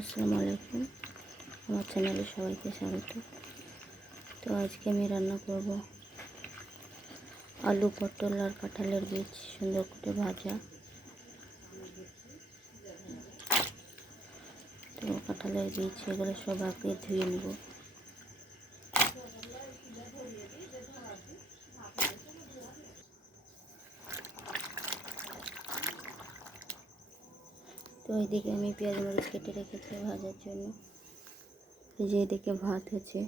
আসসালামু আলাইকুম। আমার চ্যানেলে সবাইকে স্বাগত। তো আজকে আমি রান্না করব আলু, পটল আর কাঁঠালের বীজ সুন্দর করে ভাজা। তো কাঁঠালের বীজ এগুলো সব আগে ধুয়ে নেব। তো এইদিকে আমি পেঁয়াজ মরিচ কেটে রেখেছি ভাজার জন্য। এই যে এদিকে ভাত আছে।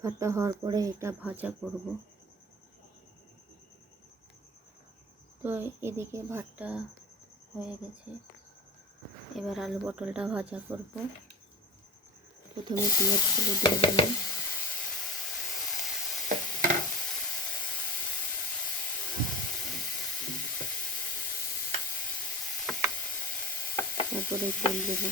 ভাতটা হওয়ার পরে এটা ভাজা করব। তো এদিকে ভাতটা হয়ে গেছে, এবার আলু পটলটা ভাজা করব। প্রথমে পেঁয়াজগুলো দিয়ে দিলাম, তারপরে তেল দেবো।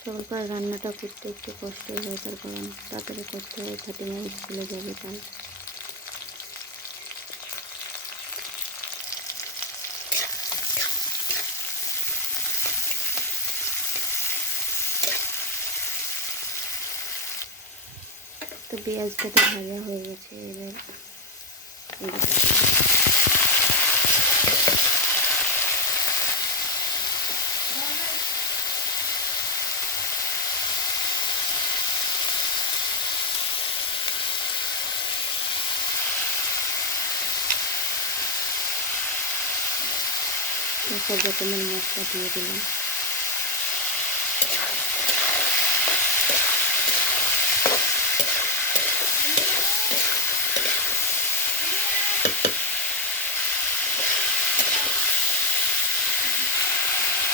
সকালকার রান্নাটা করতে একটু কষ্ট হয়, তার কারণ তাড়াতাড়ি করতে হয়, 30 মিনিট চলে যাবে তাই। তো পেঁয়াজটা তো ভাজা হয়ে গেছে, এবার সব রকমের মশলা দিয়ে দিলাম।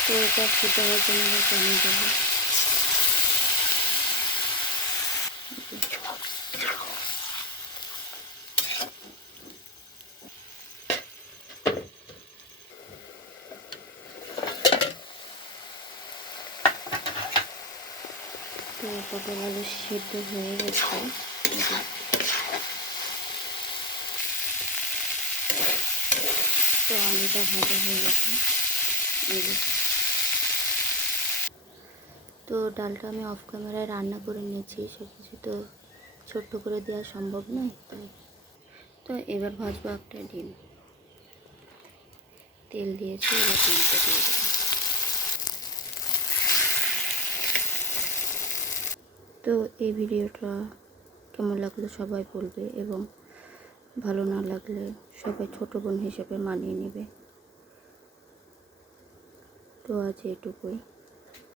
তো এটা সিদ্ধ হওয়ার জন্য পানি দেবো। তো পটল আলু সিদ্ধ হয়ে গেছে। তো আলুটা ভাজা হয়ে গেছে। তো ডালটা আমি অফ ক্যামেরায় রান্না করে নিয়েছি, সব কিছু তো ছোট্ট করে দেওয়া সম্ভব নয়, তাই। তো এবার ভাজবো একটা ডিম। তেল দিয়েছি, এবার ডিমটা দিয়ে দেবো। তো এই ভিডিওটা কেমন লাগলো সবাই বলবে, এবং ভালো না লাগলে সবাই ছোট বোন হিসেবে মানিয়ে নেবে। তো আজ এটুকুই।